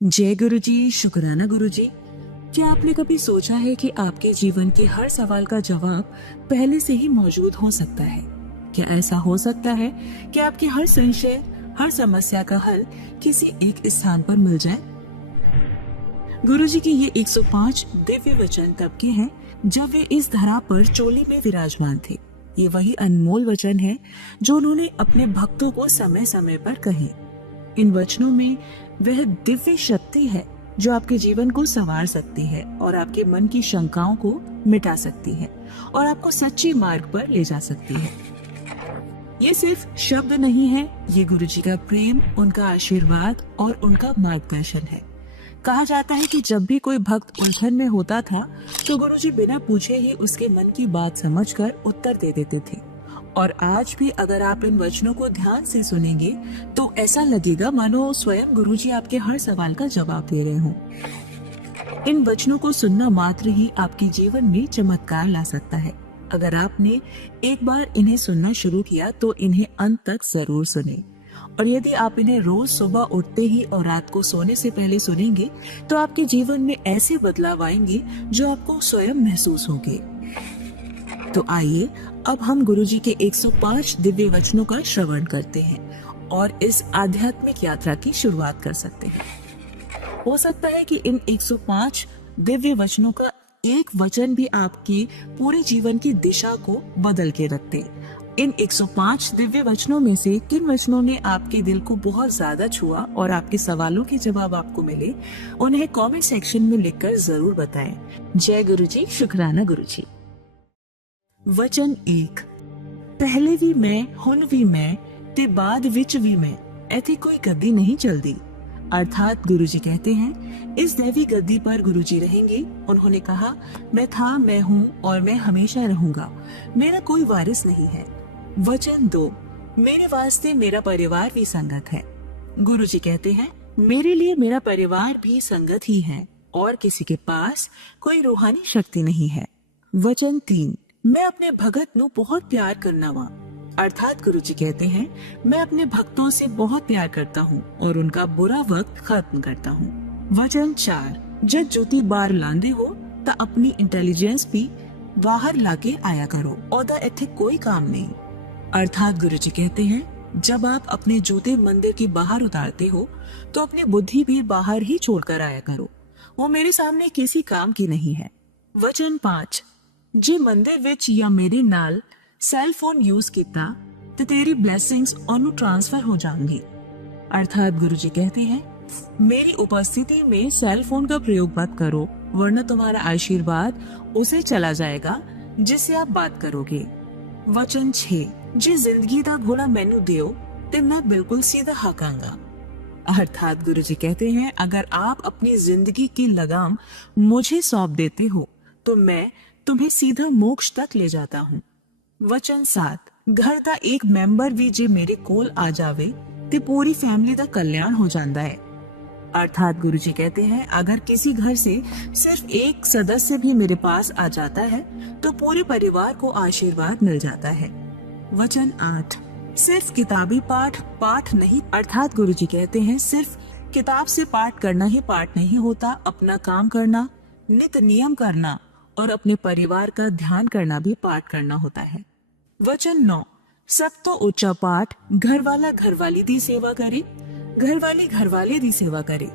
जय गुरु जी, शुक्राना गुरु जी। क्या आपने कभी सोचा है कि आपके जीवन के हर सवाल का जवाब पहले से ही मौजूद हो सकता है? क्या ऐसा हो सकता है कि आपके हर संशय, हर समस्या का हल किसी एक स्थान पर मिल जाए? गुरु जी के ये 105 दिव्य वचन तब के हैं जब वे इस धरा पर चोली में विराजमान थे। ये वही अनमोल वचन है जो उन्होंने अपने भक्तों को समय समय पर कहे। इन वचनों में वह दिव्य शक्ति है जो आपके जीवन को संवार सकती है और आपके मन की शंकाओं को मिटा सकती है और आपको सच्चे मार्ग पर ले जा सकती है। ये सिर्फ शब्द नहीं है, ये गुरुजी का प्रेम, उनका आशीर्वाद और उनका मार्गदर्शन है। कहा जाता है कि जब भी कोई भक्त उलझन में होता था तो गुरुजी बिना पूछे ही उसके मन की बात समझकर उत्तर दे देते थे। और आज भी अगर आप इन वचनों को ध्यान से सुनेंगे तो ऐसा लगेगा मानो स्वयं गुरुजी आपके हर सवाल का जवाब दे रहे हों। इन वचनों को सुनना मात्र ही आपके जीवन में चमत्कार ला सकता है। अगर आपने एक बार इन्हें सुनना शुरू किया तो इन्हें अंत तक जरूर सुने। और यदि आप इन्हें रोज सुबह उठते ही और रात को सोने से पहले सुनेंगे तो आपके जीवन में ऐसे बदलाव आएंगे जो आपको स्वयं महसूस होंगे। तो आइए अब हम गुरुजी के 105 दिव्य वचनों का श्रवण करते हैं और इस आध्यात्मिक यात्रा की शुरुआत कर सकते हैं। हो सकता है कि इन 105 दिव्य वचनों का एक वचन भी आपकी पूरे जीवन की दिशा को बदल के रख दे। इन 105 दिव्य वचनों में से किन वचनों ने आपके दिल को बहुत ज्यादा छुआ और आपके सवालों के जवाब आपको मिले, उन्हें कमेंट सेक्शन में लिखकर जरूर बताएं। जय गुरुजी, शुक्राना गुरुजी। वचन 1। पहले भी मैं, हुन भी मैं, ते बाद विच भी मैं, ऐसी कोई गद्दी नहीं चलती। अर्थात गुरुजी कहते हैं इस दैवी गद्दी पर गुरुजी रहेंगे। उन्होंने कहा, मैं था, मैं हूँ और मैं हमेशा रहूंगा, मेरा कोई वारिस नहीं है। वचन 2। मेरे वास्ते मेरा परिवार भी संगत है। गुरुजी कहते हैं मेरे लिए मेरा परिवार भी संगत ही है और किसी के पास कोई रूहानी शक्ति नहीं है। वचन 3। मैं अपने भगत नु बहुत प्यार करना वा। अर्थात गुरुजी कहते हैं मैं अपने भक्तों से बहुत प्यार करता हूँ और उनका बुरा वक्त खत्म करता हूँ। वचन 4। जब ज्योति बार लांदे हो तो अपनी इंटेलिजेंस भी बाहर लाके आया करो और दा इत्थे कोई काम नहीं। अर्थात गुरुजी कहते हैं जब आप अपने जूते मंदिर के बाहर उतारते हो तो अपनी बुद्धि भी बाहर ही छोड़कर आया करो, वो मेरे सामने किसी काम की नहीं है। वचन 5। जे मंदिर विच या मेरे नाल सेल फोन यूज किया तो तेरी ब्लेसिंग्स ओनू ट्रांसफर हो जाएंगी। अर्थात गुरुजी कहते हैं मेरी उपस्थिति में सेल फोन का प्रयोग मत करो वरना तुम्हारा आशीर्वाद उसे चला जाएगा जिससे आप बात करोगे। वचन 6। जे जिंदगी दा घोड़ा मैनू दियो ते मैं बिल्कुल सीधा हकांगा। अर्थात गुरुजी कहते हैं अगर आप अपनी जिंदगी की लगाम मुझे सौंप देते हो तो मैं तुम्हें सीधा मोक्ष तक ले जाता हूँ। वचन 7। घर का एक मेंबर भी जे मेरे कोल आ जावे ते पूरी फैमिली का कल्याण हो जाता है। अर्थात गुरुजी कहते हैं अगर किसी घर से सिर्फ एक सदस्य भी मेरे पास आ जाता है तो पूरे परिवार को आशीर्वाद मिल जाता है। वचन 8। सिर्फ किताबी पाठ नहीं। अर्थात गुरुजी कहते हैं सिर्फ किताब से पाठ करना ही पाठ नहीं होता, अपना काम करना, नित नियम करना और अपने परिवार का ध्यान करना भी पाठ करना होता है। वचन 9। सब तो ऊंचा पाठ घर वाला घरवाली दी सेवा करे, घरवाली घरवाले दी सेवा करे,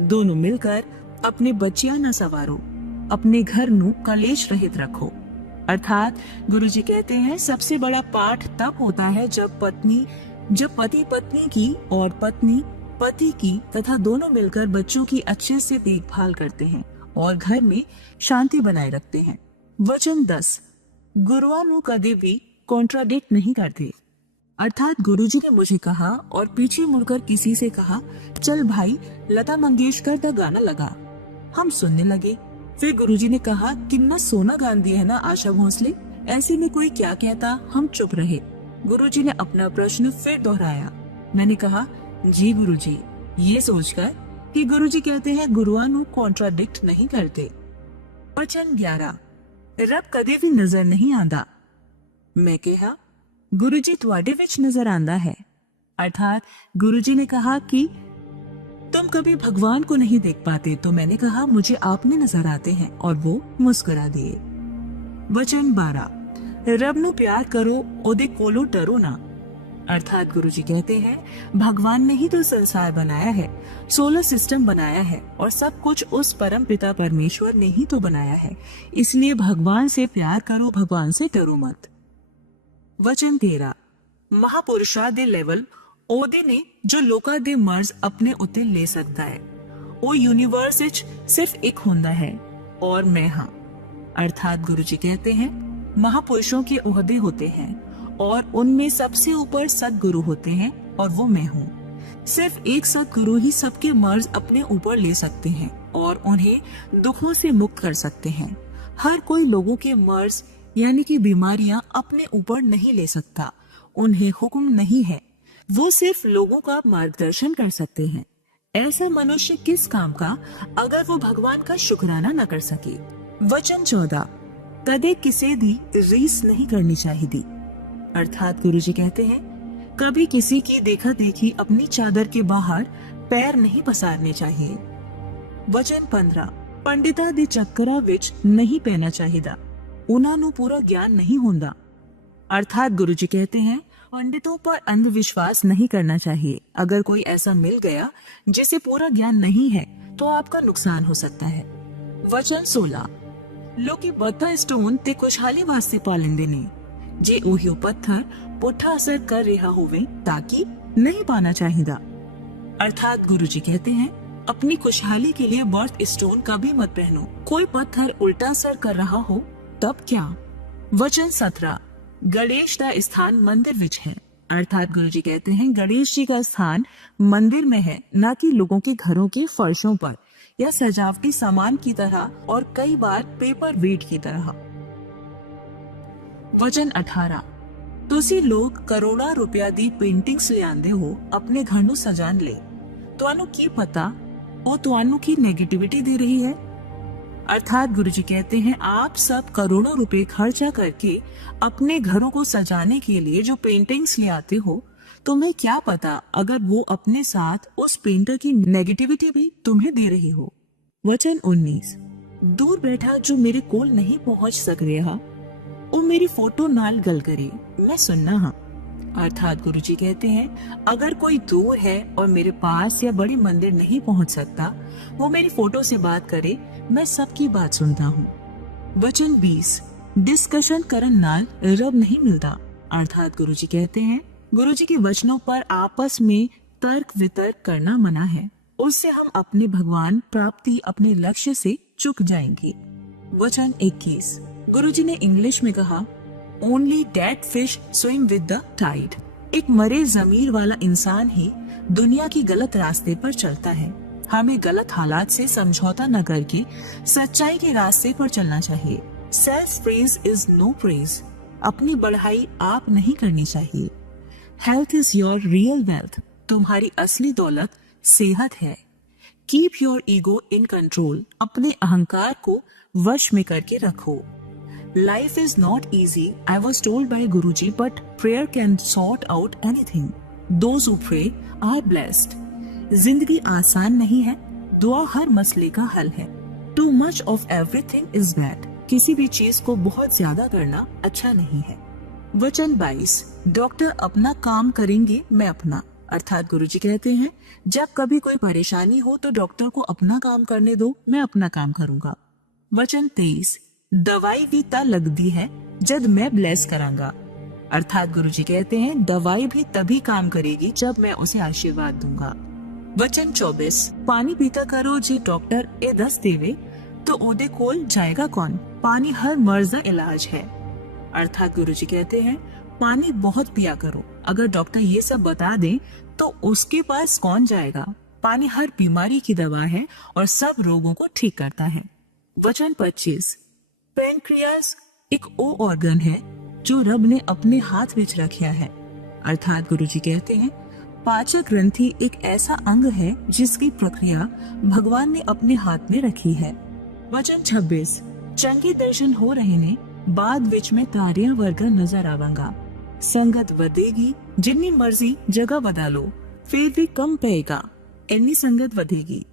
दोनों मिलकर अपने बच्चियां न सवारो, अपने घर नु कलेश रहित रखो। अर्थात गुरुजी कहते हैं सबसे बड़ा पाठ तब होता है जब पति पत्नी की और पत्नी पति की तथा दोनों मिलकर बच्चों की अच्छे से देखभाल करते हैं और घर में शांति बनाए रखते हैं। वचन 10। गुरुआ नु कदे भी कॉन्ट्राडिक्ट नहीं करते। अर्थात गुरुजी ने मुझे कहा और पीछे मुड़कर किसी से कहा चल भाई लता मंगेशकर का गाना लगा, हम सुनने लगे। फिर गुरुजी ने कहा किन्ना सोना गान दिया है ना आशा भोसले, ऐसे में कोई क्या कहता, हम चुप रहे। गुरुजी ने अपना प्रश्न फिर दोहराया। मैंने कहा जी गुरुजी, ये सोचकर कि गुरुजी कहते हैं गुरुआ नु कॉन्ट्राडिक्ट नहीं करते। वचन 11। रब कदे भी नजर नहीं आंदा। मैं कहा गुरुजी तुहाडे विच नजर आंदा है। अर्थात गुरुजी ने कहा कि तुम कभी भगवान को नहीं देख पाते तो मैंने कहा मुझे आपने नजर आते हैं और वो मुस्कुरा दिए। वचन 12, रब नु प्यार करो ओदे कोलो डरो ना। अर्थात गुरुजी कहते हैं भगवान ने ही तो संसार बनाया है, सोलर सिस्टम बनाया है और सब कुछ उस परम पिता परमेश्वर ने ही तो बनाया है, इसलिए भगवान से प्यार करो, भगवान से डरो मत। वचन 13, महापुरुषा दे लेवल ओदे ने जो लोका दे मर्ज अपने उते ले सकता है, वो यूनिवर्स विच सिर्फ एक हुंदा है और मैं हाँ। अर्थात गुरुजी कहते हैं महापुरुषों के ओहदे होते हैं और उनमें सबसे ऊपर सदगुरु होते हैं और वो मैं हूँ। सिर्फ एक सदगुरु ही सबके मर्ज अपने ऊपर ले सकते हैं और उन्हें दुखों से मुक्त कर सकते हैं। हर कोई लोगों के मर्ज यानी कि बीमारियां अपने ऊपर नहीं ले सकता, उन्हें हुक्म नहीं है, वो सिर्फ लोगों का मार्गदर्शन कर सकते हैं। ऐसा मनुष्य किस काम का अगर वो भगवान का शुक्राना न कर सके। वचन 14, कदे किसे दी रीस नहीं करनी चाहिए। अर्थात गुरुजी कहते हैं कभी किसी की देखा देखी अपनी चादर के बाहर पैर नहीं पसारने चाहिए। वचन 15, पंडिता दे चक्करा विच नहीं पहना चाहिए, उन्होंने पूरा ज्ञान नहीं होता। अर्थात गुरुजी कहते हैं पंडितों पर अंधविश्वास नहीं करना चाहिए। अगर कोई ऐसा मिल गया जिसे पूरा ज्ञान नहीं है तो आपका नुकसान हो सकता है। वचन 16, लोकी बता स्टोन ते खुशहाली वास्ते पा लेंदे ने, जे ओहियो पत्थर पुठा असर कर रहा होवे ताकि नहीं पाना चाहिए। अर्थात गुरुजी कहते हैं अपनी खुशहाली के लिए बर्थ स्टोन कभी मत पहनो, कोई पत्थर उल्टा असर कर रहा हो तब क्या। वचन 17, गणेश का स्थान मंदिर विच है। अर्थात गुरुजी कहते हैं गणेश जी का स्थान मंदिर में है, न कि लोगों के घरों के फर्शों पर या सजावटी सामान की तरह और कई बार पेपर वेट की तरह। वचन 18, तुसी लोग करोड़ा रुपया दी पेंटिंग्स ले आंदे हो अपने घर नू सजान ले, तुहानू की पता वो तुहानू की नेगेटिविटी दे रही है। अर्थात गुरुजी कहते हैं आप सब करोड़ों रुपए खर्चा करके अपने घरों को सजाने के लिए जो पेंटिंग्स ले आते हो, तुम्हें क्या पता अगर वो अपने साथ उस पेंटर की नेगेटिविटी भी तुम्हें दे रही हो। वचन 19, दूर बैठा जो मेरे कोल नहीं पहुंच सक रहा वो मेरी फोटो नाल गल करे, मैं सुनना हाँ। अर्थात गुरुजी कहते हैं अगर कोई दूर है और मेरे पास या बड़े मंदिर नहीं पहुंच सकता, वो मेरी फोटो से बात करे, मैं सबकी बात सुनता हूँ। वचन 20, डिस्कशन करन नाल रब नहीं मिलता। अर्थात गुरुजी कहते हैं गुरुजी के वचनों पर आपस में तर्क वितर्क करना मना है, उससे हम अपने भगवान प्राप्ति अपने लक्ष्य से चूक जाएंगे। वचन 21, गुरुजी ने इंग्लिश में कहा only dead fish swim with the tide. एक मरे जमीर वाला इंसान ही दुनिया की गलत रास्ते पर चलता है। हमें गलत हालात से समझौता न करके सच्चाई के रास्ते पर चलना चाहिए। Self praise is no praise, अपनी बढ़ाई आप नहीं करनी चाहिए। Health is your real wealth, तुम्हारी असली दौलत सेहत है। Keep your ego in control, अपने अहंकार को वश में करके रखो। Life is not easy, I was told by Guruji, but prayer can sort out anything. Those who pray are blessed. जिंदगी आसान नहीं है, दुआ हर मसले का हल है। Too much of everything is bad. किसी भी चीज को बहुत ज्यादा करना अच्छा नहीं है। वचन 22, डॉक्टर अपना काम करेंगे, मैं अपना। अर्थात गुरुजी कहते हैं जब कभी कोई परेशानी हो तो डॉक्टर को अपना काम करने दो, मैं अपना काम करूंगा। वचन 23, दवाई भी ता लगती है जब मैं ब्लेस करांगा। अर्थात गुरुजी कहते हैं दवाई भी तभी काम करेगी जब मैं उसे आशीर्वाद दूंगा। वचन 24, पानी पीता करो जी डॉक्टर ए दस देवे तो ओदे कोल जाएगा कौन, पानी हर मर्ज का इलाज है। अर्थात गुरुजी कहते हैं पानी बहुत पिया करो, अगर डॉक्टर ये सब बता दे तो उसके पास कौन जाएगा। पानी हर बीमारी की दवा है और सब रोगों को ठीक करता है। वचन 25, पैनक्रियास एक ओ ऑर्गन है जो रब ने अपने हाथ में रखा है। अर्थात गुरुजी कहते हैं पाचक ग्रंथि एक ऐसा अंग है जिसकी प्रक्रिया भगवान ने अपने हाथ में रखी है। वचन 26, चंगे दर्शन हो रहे ने बाद विच में तारियां वर्गा नजर आवांगा। संगत वधेगी, जितनी मर्जी जगह बदलो फिर भी कम पेगा। इन्नी संगत बढ़ेगी।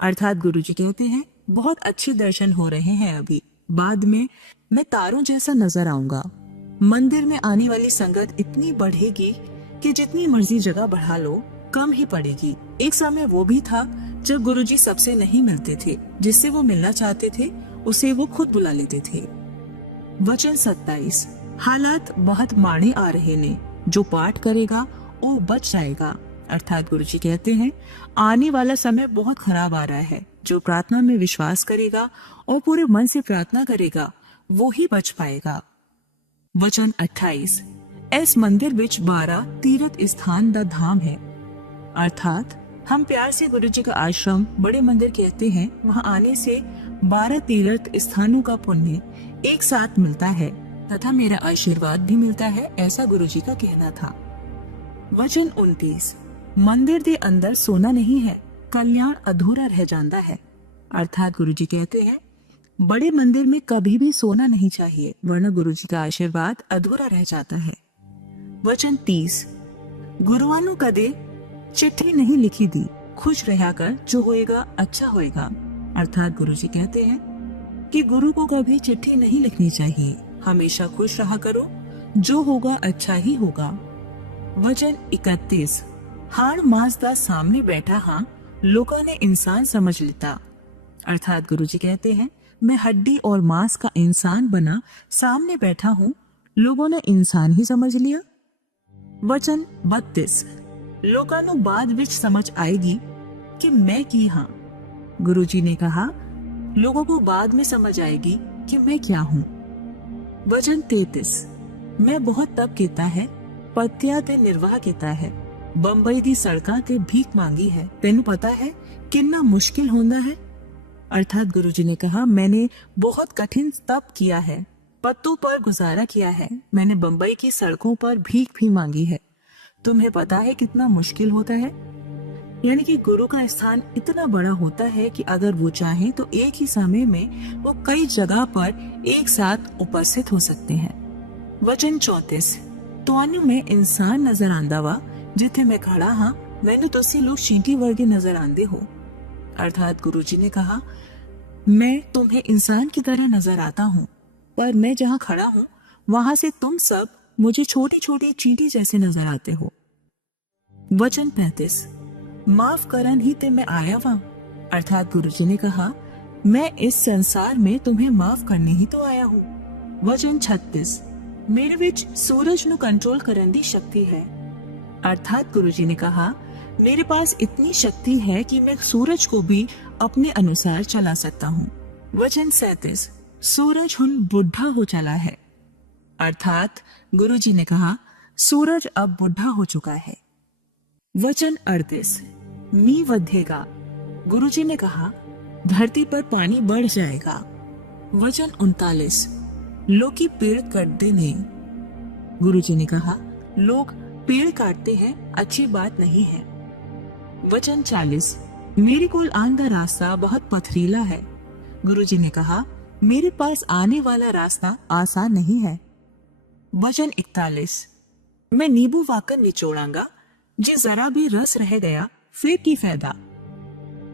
अर्थात गुरुजी कहते हैं बहुत अच्छे दर्शन हो रहे हैं अभी, बाद में मैं तारों जैसा नजर आऊंगा। मंदिर में आने वाली संगत इतनी बढ़ेगी कि जितनी मर्जी जगह बढ़ा लो कम ही पड़ेगी। एक समय वो भी था जब गुरुजी सबसे नहीं मिलते थे, जिससे वो मिलना चाहते थे उसे वो खुद बुला लेते थे। वचन 27। हालात बहुत माड़े आ रहे ने, जो पाठ करेगा वो बच जाएगा। अर्थात गुरुजी कहते हैं आने वाला समय बहुत खराब आ रहा है। जो प्रार्थना में विश्वास करेगा और पूरे मन से प्रार्थना करेगा वो ही बच पाएगा। वचन 28। इस मंदिर विच 12 तीर्थ स्थान दा धाम है। अर्थात हम प्यार से गुरुजी का आश्रम बड़े मंदिर कहते हैं। वहां आने से 12 तीर्थ स्थानों का पुण्य एक साथ मिलता है तथा मेरा आशीर्वाद भी मिलता है, ऐसा गुरुजी का कहना था। वचन 29। मंदिर दे अंदर सोना नहीं है, कल्याण अधूरा रह जाता है। अर्थात गुरुजी कहते हैं बड़े मंदिर में कभी भी सोना नहीं चाहिए, वरना गुरुजी का आशीर्वाद अधूरा रह जाता है। वचन 30। गुरुआ नु कदे चिट्ठी नहीं लिखी दी, खुश रहा कर, जो होएगा अच्छा होएगा। अर्थात गुरुजी कहते हैं कि गुरु को कभी चिट्ठी नहीं लिखनी चाहिए, हमेशा खुश रहा करो, जो होगा अच्छा ही होगा। वचन 31। हाड़ मास दा सामने बैठा हाँ, लोगों ने इंसान समझ लेता। अर्थात गुरुजी कहते हैं मैं हड्डी और मांस का इंसान बना सामने बैठा हूँ, लोगों ने इंसान ही समझ लिया। वचन 32। लोगों को बाद विच समझ आएगी कि मैं की हाँ। गुरुजी ने कहा लोगों को बाद में समझ आएगी कि मैं क्या हूँ। वचन 33। मैं बहुत तप कीता है, पत्तिया ते निर्वाह कीता है, बंबई दी सड़का ते भीख मांगी है, तेनू पता है कितना मुश्किल होता है। अर्थात गुरुजी ने कहा मैंने बहुत कठिन तप किया है, पत्तों पर गुजारा किया है, मैंने बंबई की सड़कों पर भीख भी मांगी है, तुम्हें पता है कितना मुश्किल होता है। यानी कि गुरु का स्थान इतना बड़ा होता है कि अगर वो चाहे तो एक ही समय में वो कई जगह पर एक साथ उपस्थित हो सकते हैं। वचन 34। तुहानू मैं इंसान नजर आंदा वा, जिथे मैं खड़ा हाँ मैंने तुसी लोग चींटी वर्गे नजर आंदे हो। अर्थात गुरुजी ने कहा मैं तुम्हें इंसान की तरह नजर आता हूँ, पर मैं जहाँ खड़ा हूँ वहां से तुम सब मुझे छोटी छोटी चींटी जैसे नजर आते हो। वचन 35। माफ करन ही ते मैं आया वा। अर्थात गुरुजी ने कहा मैं इस संसार में तुम्हें माफ करने ही तो आया हूँ। वचन 36। मेरे विच सूरज नु कंट्रोल करन दी शक्ति है। अर्थात गुरुजी ने कहा मेरे पास इतनी शक्ति है कि मैं सूरज को भी अपने अनुसार चला सकता हूँ। वचन 37। सूरज हुन बुढ़ा हो चला है। अर्थात गुरुजी ने कहा सूरज अब बुढ़ा हो चुका है। वचन 38। मी वधेगा। गुरुजी ने कहा धरती पर पानी बढ़ जाएगा। वचन 39। लोग पेड़ काटते नहीं। गुरुजी ने कहा लोग पेड़ काटते हैं, अच्छी बात नहीं है। वचन 40। मेरे कोल आंदा रास्ता बहुत पथरीला है। गुरुजी ने कहा मेरे पास आने वाला रास्ता आसान नहीं है। वचन 41। मैं नींबू वाकर निचोड़ांगा, जे जरा भी रस रह गया फिर की फायदा।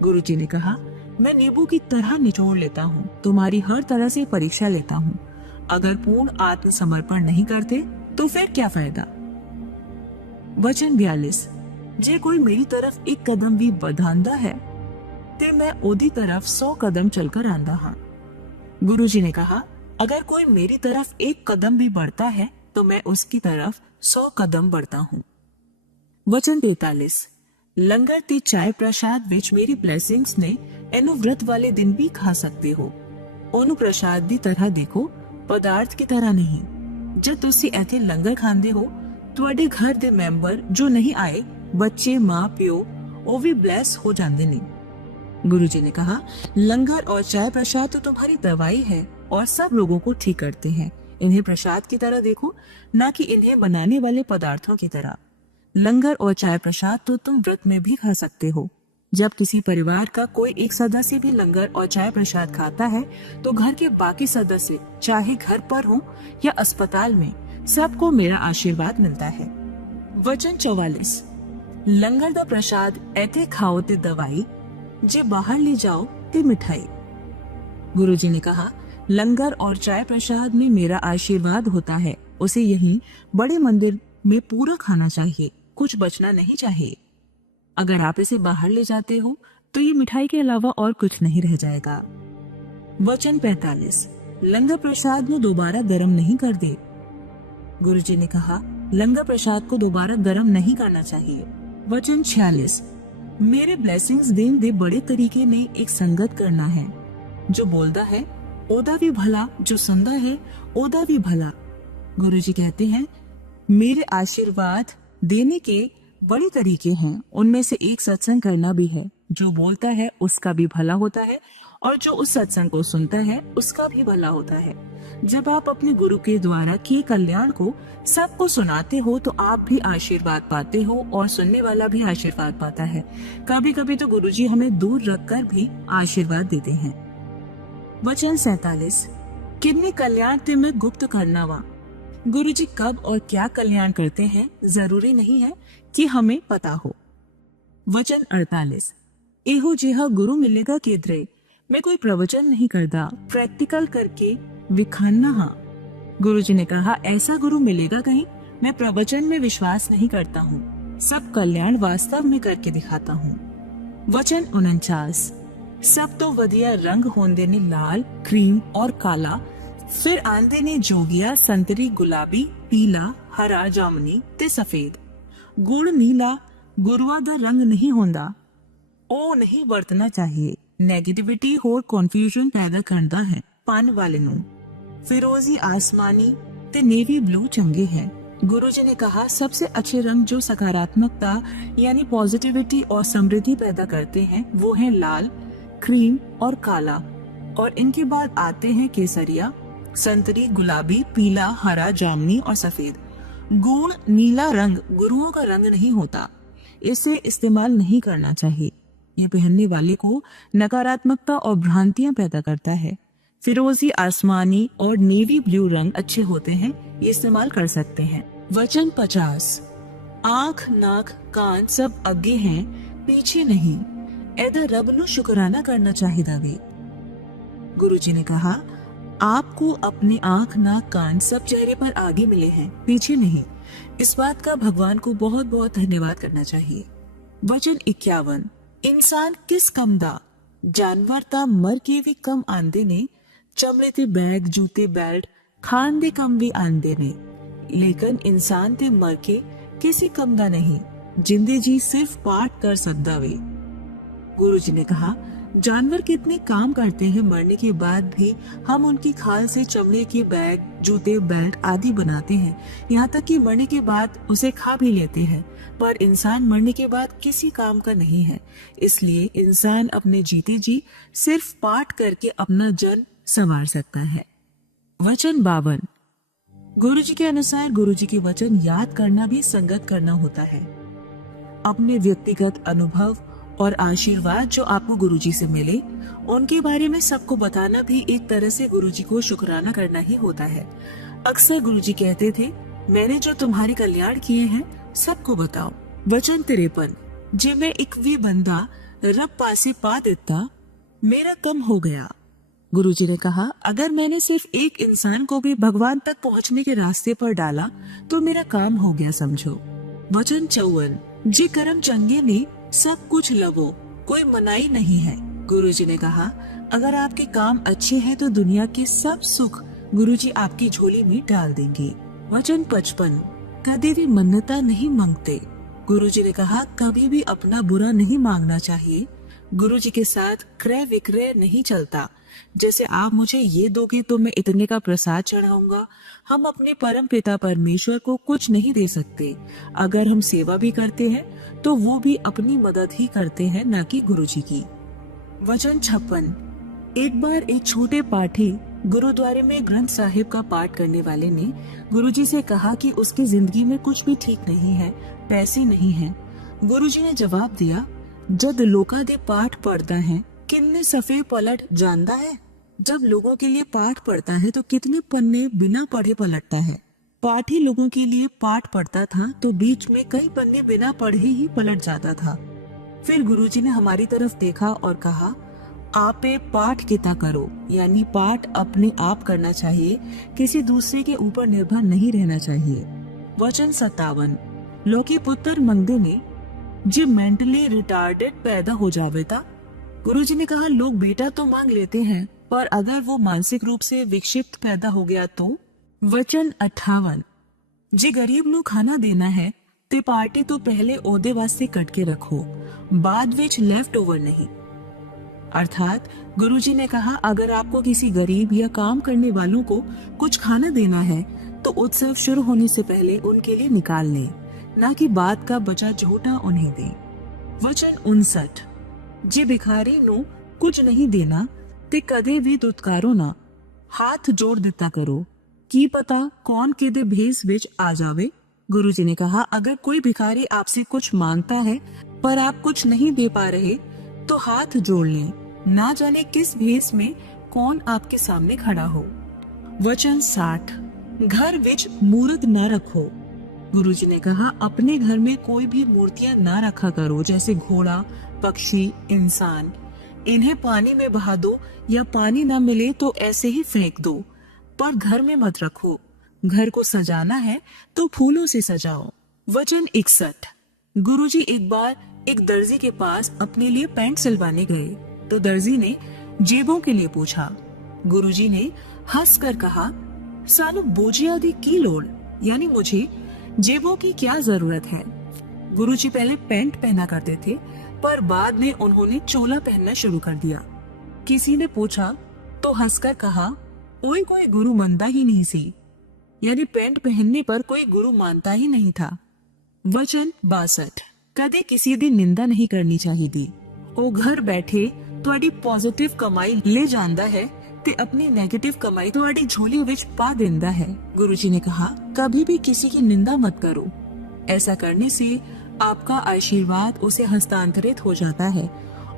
गुरुजी ने कहा मैं नींबू की तरह निचोड़ लेता हूँ, तुम्हारी हर तरह से परीक्षा लेता हूँ, अगर पूर्ण आत्मसमर्पण नहीं करते तो फिर क्या फायदा। वचन 42। जे कोई मेरी तरफ एक कदम भी बढ़ांदा है ते मैं ओदी तरफ 100 कदम चलकर आंदा हाँ। गुरुजी ने कहा अगर कोई मेरी तरफ एक कदम भी बढ़ता है तो मैं उसकी तरफ 100 कदम बढ़ता हूँ। वचन 43। लंगर ती चाय प्रसाद विच मेरी ब्लेसिंग्स ने एनु व्रत वाले दिन भी खा सकते हो। ओनु प्रसाद दी तरह देखो, पदार्थ की तरह नहीं। जब तुसी ऐथे लंगर खांदे हो तुहाडे घर दे मैंबर जो नहीं आए, बच्चे माँ प्यो वो भी ब्लेस हो जाते नहीं। गुरुजी ने कहा लंगर और चाय प्रसाद तो तुम्हारी दवाई है और सब लोगों को ठीक करते हैं। इन्हें प्रसाद की तरह देखो, ना कि इन्हें बनाने वाले पदार्थों की तरह। लंगर और चाय प्रसाद तो तुम व्रत में भी खा सकते हो। जब किसी परिवार का कोई एक सदस्य भी लंगर और चाय प्रसाद खाता है तो घर के बाकी सदस्य चाहे घर पर हो या अस्पताल में सबको मेरा आशीर्वाद मिलता है। वचन 44। लंगर दा प्रसाद ऐथे खाओ ते दवाई, जे बाहर ले जाओ ते मिठाई। गुरुजी ने कहा, लंगर और चाय प्रसाद में मेरा आशीर्वाद होता है, उसे यहीं बड़े मंदिर में पूरा खाना चाहिए, कुछ बचना नहीं चाहिए। अगर आप इसे बाहर ले जाते हो तो ये मिठाई के अलावा और कुछ नहीं रह जाएगा। वचन 45, लंगर प्रसाद में दोबारा गर्म नहीं कर दे। गुरुजी ने कहा, लंगर प्रसाद को दोबारा गर्म नहीं करना चाहिए। वचन 46, मेरे ब्लेसिंग्स देन दे बड़े तरीके ने एक संगत करना है, जो बोलता है ओदा भी भला, जो संदा है ओदा भी भला। गुरुजी कहते हैं, मेरे आशीर्वाद देने के बड़े तरीके हैं, उनमें से एक सत्संग करना भी है, जो बोलता है उसका भी भला होता है और जो उस सत्संग को सुनता है उसका भी भला होता है। जब आप अपने गुरु के द्वारा किए कल्याण को सबको सुनाते हो तो आप भी आशीर्वाद पाते हो और सुनने वाला भी आशीर्वाद पाता है। कभी कभी तो गुरुजी हमें दूर रखकर भी आशीर्वाद देते हैं। वचन 47, किन्ने कल्याण ते में गुप्त करना वा। गुरुजी कब और क्या कल्याण करते हैं जरूरी नहीं है कि हमें पता हो। वचन 48, एहो जिहा गुरु मिलेगा केद्रे, मैं कोई प्रवचन नहीं करता, प्रैक्टिकल करके विखाना। हाँ, गुरुजी ने कहा, ऐसा गुरु मिलेगा कहीं? मैं प्रवचन में विश्वास नहीं करता हूँ, सब कल्याण वास्तव में करके दिखाता हूँ। वचन 49, सब तो वधिया रंग होंदे ने लाल, क्रीम और काला, फिर आंदे ने जोगिया, संतरी, गुलाबी, पीला, हरा, जामुनी ते सफेद। गुड़ नीला गुरुआ दा रंग नहीं होंदा, ओ नहीं वरतना चाहिए, नेगेटिविटी होर कन्फ्यूजन पैदा करता है। पान वाले नू फिरोजी, आसमानी ते नेवी ब्लू चंगे हैं। गुरुजी ने कहा, सबसे अच्छे रंग जो सकारात्मकता यानी पॉजिटिविटी और समृद्धि पैदा करते हैं वो है लाल, क्रीम और काला, और इनके बाद आते हैं केसरिया, संतरी, गुलाबी, पीला, हरा, जामुनी और सफेद। गुण नीला रंग गुरुओं का रंग नहीं होता, इसे इस्तेमाल नहीं करना चाहिए, ये पहनने वाले को नकारात्मकता और भ्रांतियां पैदा करता है। फिरोजी, आसमानी और नेवी ब्लू रंग अच्छे होते हैं, ये इस्तेमाल कर सकते हैं। वचन 50, आँख, नाक, कान सब आगे हैं, पीछे नहीं, ऐदा रब नु शुक्राना करना चाहिए वे। गुरुजी ने कहा, आपको अपने आँख, नाक, कान सब चेहरे पर आगे मिले हैं, पीछे नहीं। इस बात का भगवान को बहुत बहुत धन्यवाद करना चाहिए। वचन 51, इंसान किस कम दा, जानवर ता मर के भी कम आंदे ने, चमड़े ते बैग, जूते, बेल्ट खान दे कम भी आंदे ने, लेकिन इंसान ते मर के किसी कम दा नहीं, जिंदे जी सिर्फ पाठ कर सकदा वे। गुरुजी ने कहा, जानवर कितने काम करते हैं, मरने के बाद भी हम उनकी खाल से चमड़े के बैग, जूते, बेल्ट आदि बनाते हैं, यहाँ तक कि मरने के बाद उसे खा भी लेते हैं, पर इंसान मरने के बाद किसी काम का नहीं है। इसलिए इंसान अपने जीते जी सिर्फ पाठ करके अपना जन्म संवार सकता है। वचन 52, गुरुजी के अनुसार गुरुजी के वचन याद करना भी संगत करना होता है। अपने व्यक्तिगत अनुभव और आशीर्वाद जो आपको गुरुजी से मिले उनके बारे में सबको बताना भी एक तरह से गुरुजी को शुक्राना करना ही होता है। अक्सर गुरुजी कहते थे, मैंने जो तुम्हारे कल्याण किए हैं सबको बताओ। वचन 53, जे मैं एक भी बंदा रब पासे पा देता, मेरा कम हो गया। गुरुजी ने कहा, अगर मैंने सिर्फ एक इंसान को भी भगवान तक पहुंचने के रास्ते पर डाला तो मेरा काम हो गया समझो। वचन 54, जे कर्म चंगे ने सब कुछ लवो, कोई मनाही नहीं है। गुरुजी ने कहा, अगर आपके काम अच्छे हैं तो दुनिया के सब सुख गुरुजी आपकी झोली में डाल देंगे। वचन 55, कभी भी मन्नता नहीं मांगते। गुरुजी ने कहा, कभी भी अपना बुरा नहीं मांगना चाहिए। गुरुजी के साथ क्रय विक्रय नहीं चलता, जैसे आप मुझे ये दोगे तो मैं इतने का प्रसाद चढ़ाऊंगा। हम अपने परम पिता परमेश्वर को कुछ नहीं दे सकते। अगर हम सेवा भी करते हैं तो वो भी अपनी मदद ही करते हैं, न कि गुरुजी की। वचन 56, एक बार एक छोटे पाठी गुरुद्वारे में ग्रंथ साहिब का पाठ करने वाले ने गुरुजी से कहा कि उसकी जिंदगी में कुछ भी ठीक नहीं है, पैसे नहीं है। गुरुजी ने जवाब दिया, जब लोका दे पाठ पढ़ता है कितने सफे पलट जानता है। जब लोगों के लिए पाठ पढ़ता है तो कितने पन्ने बिना पढ़े पलटता है। पाठी लोगों के लिए पाठ पढ़ता था तो बीच में कई पन्ने बिना पढ़े ही पलट जाता था। फिर गुरुजी ने हमारी तरफ देखा और कहा, आपे पाठ कितना करो, यानी पाठ अपने आप करना चाहिए, किसी दूसरे के ऊपर निर्भर नहीं रहना चाहिए। वचन 57। लोकी पुत्र मंगदे ने जो मेंटली रिटार्डेड पैदा हो जावे था। गुरुजी ने कहा, लोग बेटा तो मांग लेते हैं, पर अगर वो मानसिक रूप से विक्षिप्त पैदा हो गया तो। वचन 58। जे गरीब नु खाना देना है ते पार्टी तो पहले ओदे वास्ते कट के रखो, बाद विच लेफ्ट ओवर नहीं। अर्थात गुरुजी ने कहा, अगर आपको किसी गरीब या काम करने वालों को कुछ खाना देना है तो उत्सव शुरू होने से पहले उनके लिए निकाल लें, ना कि बाद का बचा झूठा उन्हें दे। वचन 59। जे भिखारी नु कुछ नहीं देना ते कदे भी दुत्कारो ना, हाथ जोड़ दिता करो, की पता कौन केदे भेस विच आ जावे। गुरुजी ने कहा, अगर कोई भिखारी आपसे कुछ मांगता है पर आप कुछ नहीं दे पा रहे तो हाथ जोड़ लें, ना जाने किस भेस में कौन आपके सामने खड़ा हो। वचन 60। घर विच मूर्त न रखो। गुरुजी ने कहा, अपने घर में कोई भी मूर्तियां ना रखा करो, जैसे घोड़ा, पक्षी, इंसान। इन्हें पानी में बहा दो या पानी ना मिले तो ऐसे ही फेंक दो, पर घर में मत रखो। घर को सजाना है तो फूलों से सजाओ। वचन 61। गुरुजी एक बार एक दर्जी के पास अपने लिए पैंट सिलवाने गए तो दर्जी ने जेबों के लिए पूछा। गुरुजी ने हंसकर कहा, सालो बोझिया दी की लोड़, यानी मुझे जेबों की क्या जरूरत है। गुरुजी पहले पैंट पहना करते थे, पर बाद में उन्होंने चोला पहनना शुरू कर दिया। किसी ने पूछा तो हंसकर कहा, ओए कोई गुरु मानता ही नहीं सी, यानी पैंट पहनने पर कोई गुरु मानता ही नहीं था। वचन 62। कदे किसी दी निंदा नहीं करनी चाहिए। ओ घर बैठे तुहाडी पॉजिटिव कमाई ले जांदा है ते अपनी नेगेटिव कमाई तुहाडी झोली विच पा देंदा है। गुरुजी ने कहा, कभी भी किसी की निंदा मत करो, ऐसा करने से आपका आशीर्वाद उसे हस्तांतरित हो जाता है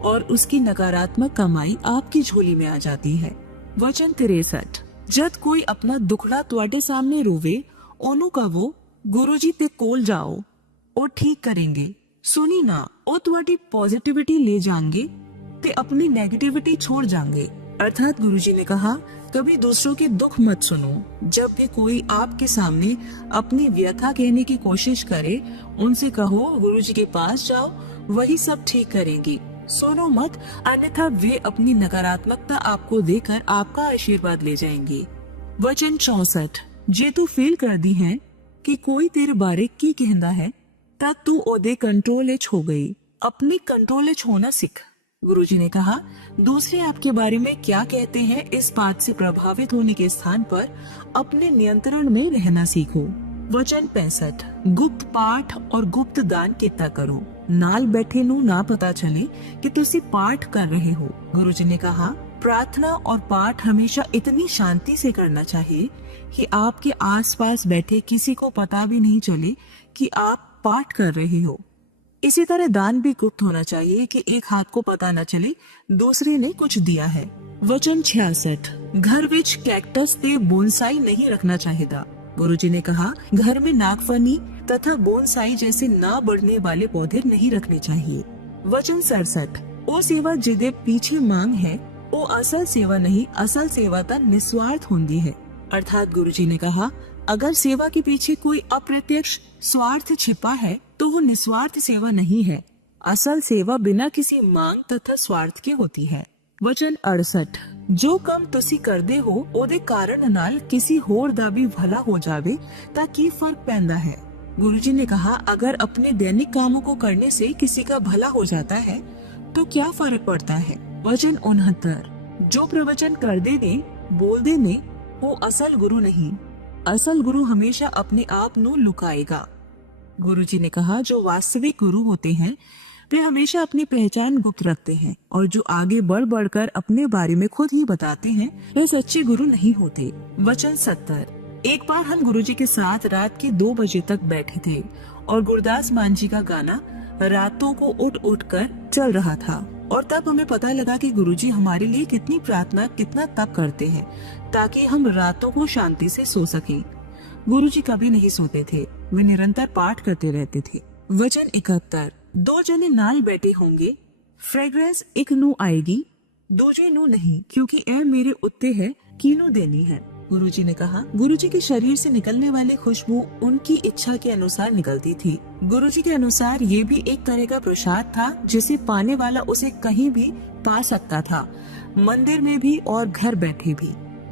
और उसकी नकारात्मक कमाई आपकी झोली में आ जाती है। वचन 63। जद कोई अपना दुखड़ा तुहाडे सामने रोवे, ओनू कहो, गुरुजी ते कोल जाओ, ओ ठीक करेंगे। सुनी ना, ओ तुहाडी पॉजिटिविटी ले जाएंगे ते अपनी नेगेटिविटी छोड़ जाएंगे। अर्थात गुरुजी ने कहा, कभी दूसरों के दुख मत सुनो। जब भी कोई आपके सामने अपनी व्यथा कहने की कोशिश करे, उनसे कहो, गुरुजी के पास जाओ, वही सब ठीक करेंगे। सुनो मत, अन्यथा वे अपनी नकारात्मकता आपको देकर आपका आशीर्वाद ले जाएंगे। वचन 64। जे तू फील कर दी है कि कोई तेरे बारे की कहना है, तब तू ओदे कंट्रोल एच हो गई। अपनी कंट्रोल एच होना सीख। गुरुजी ने कहा, दूसरे आपके बारे में क्या कहते हैं इस बात से प्रभावित होने के स्थान पर अपने नियंत्रण में रहना सीखो। वचन 65। गुप्त पाठ और गुप्त दान कितना करो, नाल बैठे नु ना पता चले कि तुसी पाठ कर रहे हो। गुरुजी ने कहा, प्रार्थना और पाठ हमेशा इतनी शांति से करना चाहिए कि आपके आसपास बैठे किसी को पता भी नहीं चले कि आप पाठ कर रहे हो। इसी तरह दान भी गुप्त होना चाहिए कि एक हाथ को पता न चले दूसरे ने कुछ दिया है। वचन 66। घर विच कैक्टस ते बोनसाई नहीं रखना चाहिए। गुरुजी ने कहा, घर में नागफनी तथा बोनसाई जैसे ना बढ़ने वाले पौधे नहीं रखने चाहिए। वचन 67। ओ सेवा जिदे पीछे मांग है, ओ असल सेवा नहीं, असल सेवा ता निस्वार्थ होंदी है। अर्थात गुरुजी ने कहा, अगर सेवा के पीछे कोई अप्रत्यक्ष स्वार्थ छिपा है तो वो निस्वार्थ सेवा नहीं है। असल सेवा बिना किसी मांग तथा स्वार्थ के होती है। वचन 68। जो कम तुसी करदे हो ओदे कारण नाल किसी होर दा भी भला हो जावे ता की फर्क पैंदा है। गुरुजी ने कहा, अगर अपने दैनिक कामों को करने से किसी का भला हो जाता है तो क्या फर्क पड़ता है। वचन 69। जो प्रवचन कर दे ने बोल दे ने वो असल गुरु नहीं, असल गुरु हमेशा अपने आप नु लुकाएगा। गुरुजी ने कहा, जो वास्तविक गुरु होते हैं वे हमेशा अपनी पहचान गुप्त रखते हैं और जो आगे बढ़ बढ़कर अपने बारे में खुद ही बताते हैं वे सच्चे गुरु नहीं होते। वचन 70। एक बार हम गुरुजी के साथ रात के 2 बजे तक बैठे थे और गुरदास मान जी का गाना रातों को उठ उठ कर चल रहा था और तब हमें पता लगा कि गुरुजी हमारे लिए कितनी प्रार्थना, कितना तप करते हैं ताकि हम रातों को शांति से सो सकें। गुरुजी कभी नहीं सोते थे, वे निरंतर पाठ करते रहते थे। वचन 71। दो जने नाल बैठे होंगे, फ्रेग्रेंस एक नू आएगी, दूजे नू नहीं, क्योंकि ए मेरे उत्ते है कीनू देनी है। गुरुजी ने कहा, गुरुजी के शरीर से निकलने वाली खुशबू उनकी इच्छा के अनुसार निकलती थी। गुरुजी के अनुसार ये भी एक तरह का प्रसाद था जिसे पाने वाला उसे कहीं भी पा सकता था, मंदिर में भी और घर बैठे भी।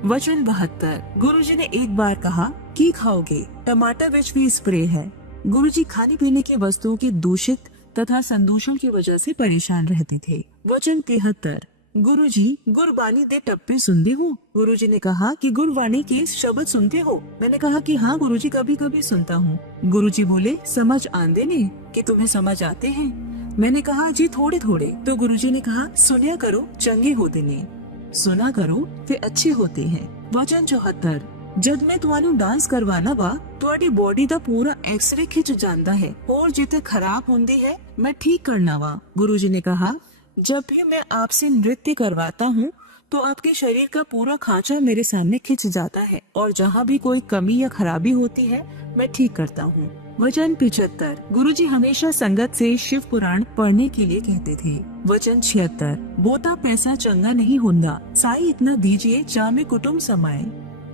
वचन 72। गुरुजी ने एक बार कहा, की खाओगे? टमाटर विच भी स्प्रे है। गुरुजी खाने पीने की वस्तुओं के दूषित तथा संदूषण की वजह से परेशान रहते थे। वचन 73। गुरुजी गुरबानी दे टप्पे सुनते हो? गुरुजी ने कहा कि गुरबानी के शब्द सुनते हो? मैंने कहा कि हाँ गुरुजी, कभी कभी सुनता हूँ। गुरुजी बोले, समझ आंदे ने कि तुम्हें समझ आते हैं? मैंने कहा जी थोड़े थोड़े। तो गुरुजी ने कहा, सुनिया करो चंगे होते ने, सुना करो वे अच्छे होते हैं। वचन 74। जब मैं ਤੁਹਾਨੂੰ डांस करवाना वा ਤੁਹਾਡੀ बॉडी ਦਾ पूरा एक्सरे खिंच जाता है और जिते खराब होती है मैं ठीक करना वा। गुरुजी ने कहा, जब भी मैं आपसे नृत्य करवाता हूँ तो आपके शरीर का पूरा खांचा मेरे सामने खिंच जाता है और जहाँ भी कोई कमी या खराबी होती है मैं ठीक करता हूँ। वचन 75। गुरुजी हमेशा संगत से शिव पुराण पढ़ने के लिए कहते थे। वचन 76। बोता पैसा चंगा नहीं होता, साई इतना दीजिए जा में कुटुम्ब समाए।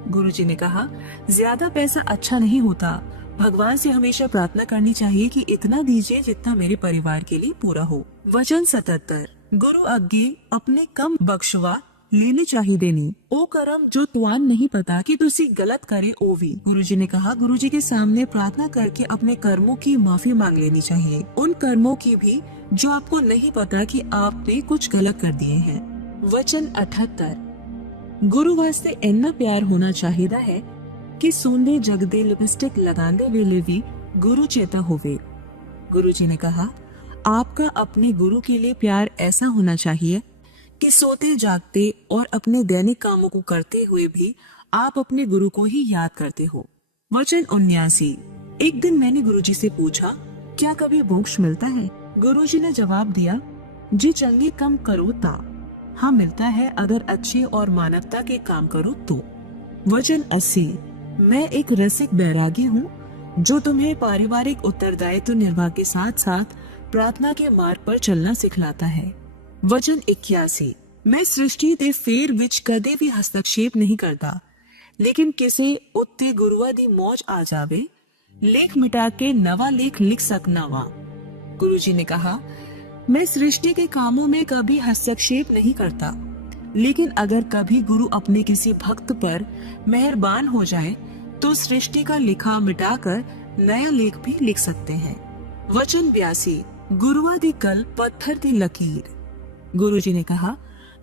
गुरुजी ने कहा, ज्यादा पैसा अच्छा नहीं होता, भगवान से हमेशा प्रार्थना करनी चाहिए कि इतना दीजिए जितना मेरे परिवार के लिए पूरा हो। वचन 77। गुरु अगे अपने कम बख्शवा लेने चाहिए देनी, ओ करम जो तुआन नहीं पता कि तुसी गलत करे ओ भी। गुरुजी ने कहा, गुरुजी के सामने प्रार्थना करके अपने कर्मों की माफी मांग लेनी चाहिए, उन कर्मों की भी जो आपको नहीं पता कि आपने कुछ गलत कर दिए हैं। वचन 78। गुरु वास्ते इतना प्यार होना चाहिए है कि सोंदे जगदे लिपस्टिक लगांदे वेले भी गुरु चेता होवे। गुरुजी ने कहा, आपका अपने गुरु के लिए प्यार ऐसा होना चाहिए कि सोते जागते और अपने दैनिक कामों को करते हुए भी आप अपने गुरु को ही याद करते हो। वचन 79। एक दिन मैंने गुरुजी से पूछा, क्या कभी मोक्ष मिलता है? गुरुजी ने जवाब दिया, जी चंगे कम करो ता हाँ मिलता है, अगर अच्छे और मानवता के काम करो तो। वचन 80। मैं एक रसिक बैरागी हूँ जो तुम्हें पारिवारिक उत्तरदायित्व निर्वाह के साथ साथ प्रार्थना के मार्ग पर चलना सिखलाता है। वचन 81। मैं सृष्टि दे फेर विच कदे भी हस्तक्षेप नहीं करता, लेकिन किसी उत्ते गुरुआ दी मौज आ जावे लेख मिटा के नवा लेख लिख सकना वा। गुरुजी ने कहा, मैं सृष्टि के कामों में कभी हस्तक्षेप नहीं करता, लेकिन अगर कभी गुरु अपने किसी भक्त पर मेहरबान हो जाए तो सृष्टि का लिखा मिटाकर नया लेख भी लिख सकते हैं। वचन 82। गुरुआ दी कल पत्थर दी लकीर। गुरुजी ने कहा,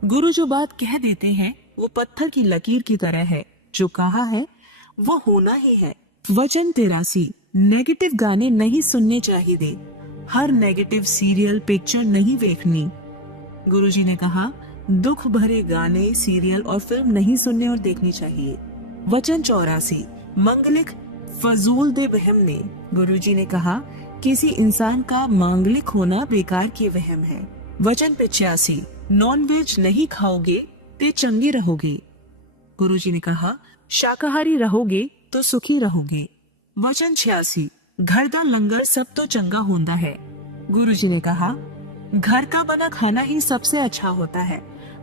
गुरु जो बात कह देते हैं वो पत्थर की लकीर की तरह है, जो कहा है वो होना ही है। वचन 83। नेगेटिव गाने नहीं सुनने चाहिए, हर नेगेटिव सीरियल पिक्चर नहीं देखनी। गुरुजी ने कहा, दुख भरे गाने सीरियल और फिल्म नहीं सुनने और देखनी चाहिए। वचन 84। मंगलिक फजूल दे वहम ने। गुरुजी ने कहा, किसी इंसान का मांगलिक होना बेकार की वहम है। वचन 85। नॉनवेज नहीं खाओगे ते चंगे रहोगे। गुरुजी ने कहा, शाकाहारी रहोगे तो सुखी रहोगे। वचन 86। घर दा लंगर सब तो चंगा होता है। गुरुजी ने कहा, घर का बना खाना ही सबसे अच्छा होता है,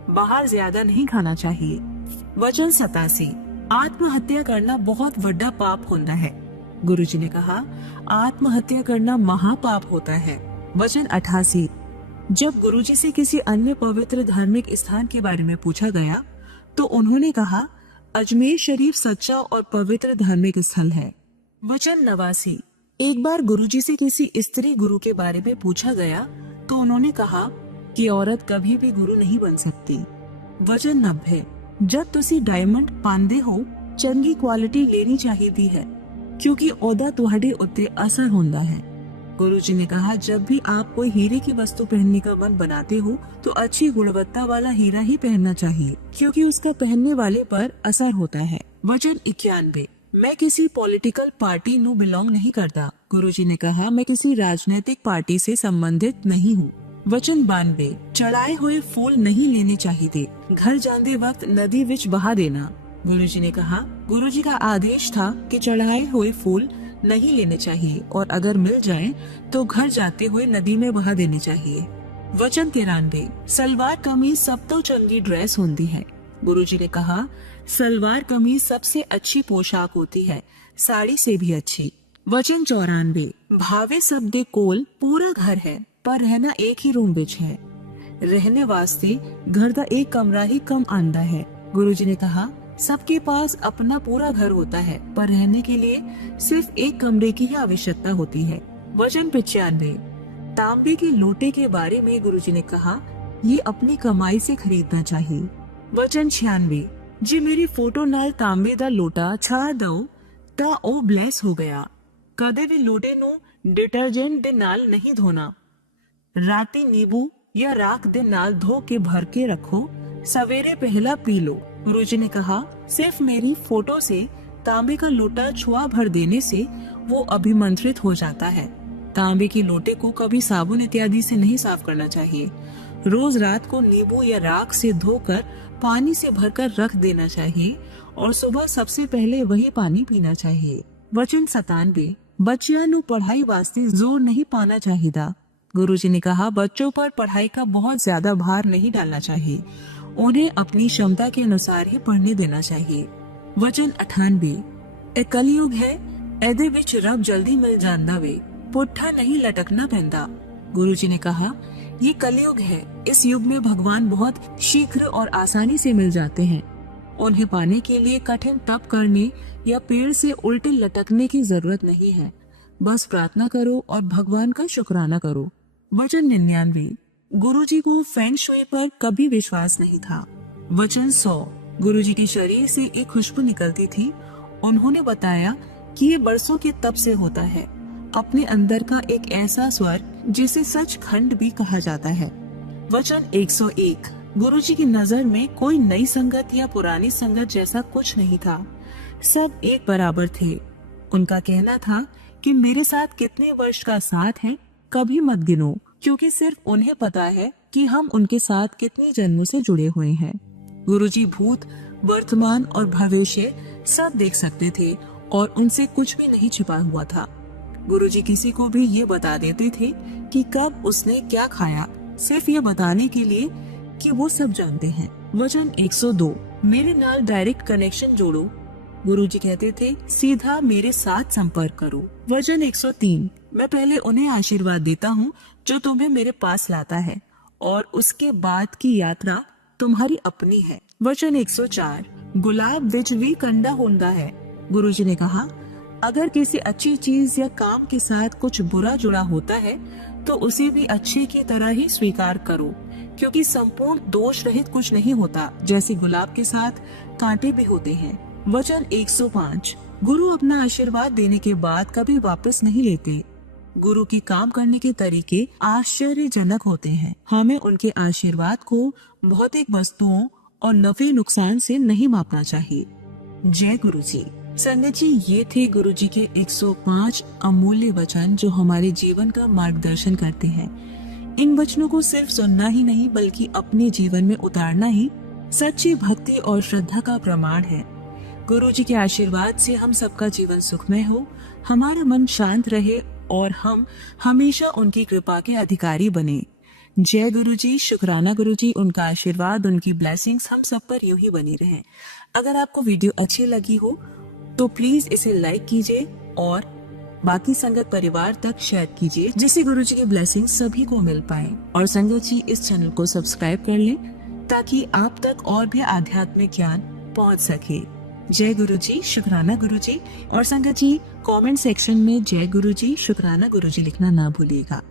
बाहर ज्यादा नहीं खाना चाहिए। वचन 87। आत्महत्या करना बहुत बड़ा पाप होता है। गुरुजी ने कहा, आत्महत्या करना महापाप होता है। वचन 88। जब गुरुजी से किसी अन्य पवित्र धार्मिक स्थान के बारे में पूछा गया तो उन्होंने कहा, अजमेर शरीफ सच्चा और पवित्र धार्मिक स्थल है। वचन 89। एक बार गुरुजी से किसी स्त्री गुरु के बारे में पूछा गया तो उन्होंने कहा कि औरत कभी भी गुरु नहीं बन सकती। वचन 90। जब तुसी डायमंड पांदे हो चंगी क्वालिटी लेनी चाहिए है, क्योंकि ओदा तुहाडे उत्ते असर होता है। गुरुजी ने कहा, जब भी आप कोई हीरे की वस्तु पहनने का मन बनाते हो तो अच्छी गुणवत्ता वाला हीरा ही पहनना चाहिए, क्योंकि उसका पहनने वाले पर असर होता है। वचन 91। मैं किसी पॉलिटिकल पार्टी नु बिलोंग नहीं करता। गुरुजी ने कहा, मैं किसी राजनीतिक पार्टी से संबंधित नहीं हूँ। वचन 92। चढ़ाए हुए फूल नहीं लेने चाहिए, घर जाते वक्त नदी विच बहा देना। गुरुजी ने कहा, गुरुजी का आदेश था कि चढ़ाए हुए फूल नहीं लेने चाहिए और अगर मिल जाए तो घर जाते हुए नदी में बहा देने चाहिए। वचन 93, सलवार कमीज सब तो चंगी ड्रेस होती है। गुरुजी ने कहा, सलवार कमीज सबसे अच्छी पोशाक होती है, साड़ी से भी अच्छी। वचन 94, भावे सब दे कोल पूरा घर है पर रहना एक ही रूम बिच है। रहने वास्ते घर का एक कमरा ही कम आंदा है। गुरुजी ने कहा, सबके पास अपना पूरा घर होता है पर रहने के लिए सिर्फ एक कमरे की ही आवश्यकता होती है। वचन 95, तांबे के लोटे के बारे में गुरुजी ने कहा, ये अपनी कमाई से खरीदना चाहिए। वचन 96, जी मेरी फोटो नाल तांबे दा लोटा छा दो ता ओ ब्लेस हो गया। कदे भी लोटे नू डिटर्जेंट दे नाल नहीं धोना। राती नींबू या राख दे नाल धो के भर के रखो, सवेरे पहला पी लो। गुरुजी ने कहा, सिर्फ मेरी फोटो से तांबे का लोटा छुआ भर देने से वो अभिमंत्रित हो जाता है। तांबे के लोटे को कभी साबुन इत्यादि से नहीं साफ करना चाहिए। रोज रात को नींबू या राख से धोकर पानी से भरकर रख देना चाहिए और सुबह सबसे पहले वही पानी पीना चाहिए। वचन 97, बच्चियां नु पढ़ाई वास्ते जोर नहीं पाना चाहिए। गुरुजी ने कहा, बच्चों पर पढ़ाई का बहुत ज्यादा भार नहीं डालना चाहिए, उन्हें अपनी क्षमता के अनुसार ही पढ़ने देना चाहिए। वचन 98, ए कलयुग है एदे विच रब जल्दी मिल जांदा वे, पुट्ठा नहीं लटकना पैंदा। गुरुजी ने कहा, ये कलयुग है, इस युग में भगवान बहुत शीघ्र और आसानी से मिल जाते हैं। उन्हें पाने के लिए कठिन तप करने या पेड़ से उल्टे लटकने की जरूरत नहीं है, बस प्रार्थना करो और भगवान का शुक्राना करो। वचन 99, गुरुजी को फेंग शुई पर कभी विश्वास नहीं था। वचन 100, गुरुजी के शरीर से एक खुशबू निकलती थी। उन्होंने बताया कि ये बरसों के तप से होता है, अपने अंदर का एक ऐसा स्वर जिसे सचखंड भी कहा जाता है। वचन 101, गुरुजी की नजर में कोई नई संगत या पुरानी संगत जैसा कुछ नहीं था, सब एक बराबर थे। उनका कहना था कि मेरे साथ कितने वर्ष का साथ है कभी मत गिनो, क्योंकि सिर्फ उन्हें पता है कि हम उनके साथ कितने जन्मों से जुड़े हुए हैं। गुरुजी भूत, वर्तमान और भविष्य सब देख सकते थे और उनसे कुछ भी नहीं छिपा हुआ था। गुरुजी किसी को भी ये बता देते थे कि कब उसने क्या खाया, सिर्फ ये बताने के लिए कि वो सब जानते हैं। वचन 102, मेरे नाल डायरेक्ट कनेक्शन जोड़ो। गुरुजी कहते थे, सीधा मेरे साथ संपर्क करो। वचन 103, मैं पहले उन्हें आशीर्वाद देता हूँ जो तुम्हें मेरे पास लाता है और उसके बाद की यात्रा तुम्हारी अपनी है। वचन 104, गुलाब विच भी कंडा होंदा है। गुरुजी ने कहा, अगर किसी अच्छी चीज या काम के साथ कुछ बुरा जुड़ा होता है तो उसे भी अच्छे की तरह ही स्वीकार करो, क्योंकि संपूर्ण दोष रहित कुछ नहीं होता, जैसे गुलाब के साथ कांटे भी होते हैं। वचन 105, गुरु अपना आशीर्वाद देने के बाद कभी वापस नहीं लेते। गुरु के काम करने के तरीके आश्चर्यजनक होते हैं। हमें उनके आशीर्वाद को भौतिक वस्तुओं और नफे नुकसान से नहीं मापना चाहिए। जय गुरु जी। संगत जी, ये थे गुरु जी के 105 अमूल्य वचन जो हमारे जीवन का मार्गदर्शन करते हैं। इन वचनों को सिर्फ सुनना ही नहीं बल्कि अपने जीवन में उतारना ही सच्ची भक्ति और श्रद्धा का प्रमाण है। गुरु जी के आशीर्वाद से हम सबका जीवन सुखमय हो, हमारा मन शांत रहे और हम हमेशा उनकी कृपा के अधिकारी बने। जय गुरु जी, शुक्राना गुरु जी, उनका आशीर्वाद, उनकी ब्लेसिंग्स हम सब पर यूं ही बनी रहे। अगर आपको वीडियो अच्छी लगी हो तो प्लीज इसे लाइक कीजिए और बाकी संगत परिवार तक शेयर कीजिए, जिससे गुरु जी की ब्लेसिंग्स सभी को मिल पाए। और संगत जी, इस चैनल को सब्सक्राइब कर लें ताकि आप तक और भी आध्यात्मिक ज्ञान पहुंच सके। जय गुरु जी, शुक्राना गुरु जी। और संगत जी, कमेंट सेक्शन में जय गुरु जी, शुक्राना गुरु जी लिखना ना भूलिएगा।